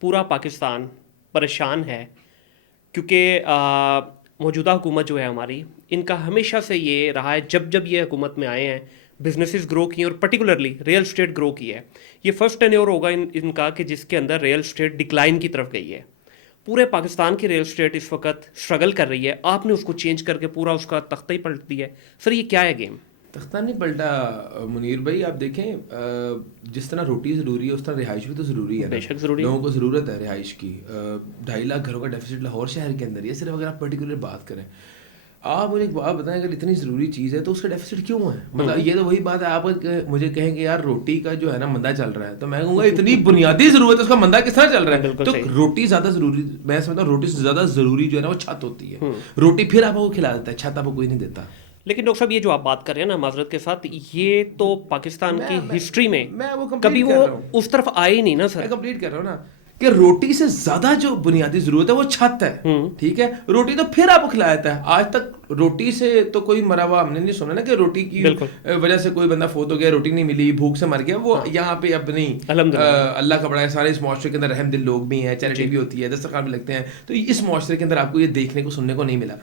پورا پاکستان پریشان ہے کیونکہ موجودہ حکومت جو ہے ہماری، ان کا ہمیشہ سے یہ رہا ہے، جب جب یہ حکومت میں آئے ہیں بزنسز گرو کیے، اور پرٹیکولرلی ریئل اسٹیٹ گرو کی ہے. یہ فرسٹ ٹینیور ہوگا ان کا کہ جس کے اندر ریئل اسٹیٹ ڈکلائن کی طرف گئی ہے. پورے پاکستان کی ریئل اسٹیٹ اس وقت اسٹرگل کر رہی ہے. آپ نے اس کو چینج کر کے پورا اس کا تختہ ہی پلٹ دیا ہے. سر یہ کیا ہے گیم؟ تختہ نہیں پلٹا منیر بھائی. آپ دیکھیں جس طرح روٹی ضروری ہے اس طرح رہائش بھی تو ضروری ہے. بے شک ضروری ہے. لوگوں کو ضرورت ہے رہائش کی. 2.5 لاکھ گھروں کا ڈیفیسٹ لاہور شہر کے اندر ہے. صرف اگر آپ پرٹیکولر بات کریں، آپ مجھے ایک بات بتائیں، اگر اتنی ضروری چیز ہے تو اس کا ڈیفیسٹ کیوں ہے؟ مطلب یہ تو وہی بات ہے، آپ مجھے کہیں کہ یار روٹی کا جو ہے نا مندہ چل رہا ہے، تو میں کہوں گا اتنی بنیادی ضرورت ہے اس کا مندہ کس طرح چل رہا ہے؟ تو روٹی زیادہ ضروری، میں سمجھتا ہوں روٹی سے زیادہ ضروری جو ہے نا وہ چھت ہوتی ہے. روٹی پھر آپ کو کھلا دیتا ہے، چھت آپ کو کوئی نہیں دیتا. لیکن ڈاکٹر صاحب یہ جو آپ بات کر رہے ہیں نا معذرت کے ساتھ، یہ تو پاکستان کی ہسٹری میں کبھی وہ اس طرف آئے ہی نہیں نا سر. میں کمپلیٹ کر رہا ہوں نا کہ روٹی سے زیادہ جو بنیادی ضرورت ہے وہ چھت ہے. ٹھیک ہے، روٹی تو پھر آپ کو کھلایا جاتا ہے. آج تک روٹی سے تو کوئی مرا ہوا ہم نے نہیں سنا نا کہ روٹی کی وجہ سے کوئی بندہ فوت ہو گیا، روٹی نہیں ملی، بھوک سے مر گیا. وہ یہاں پہ اب نہیں، اللہ کا بڑا ہے. سارے اس معاشرے کے اندر رحم دل لوگ بھی ہیں، چیریٹی بھی ہوتی ہے، دسترخوان بھی لگتے ہیں. تو اس معاشرے کے اندر آپ کو یہ دیکھنے کو سننے کو نہیں ملا.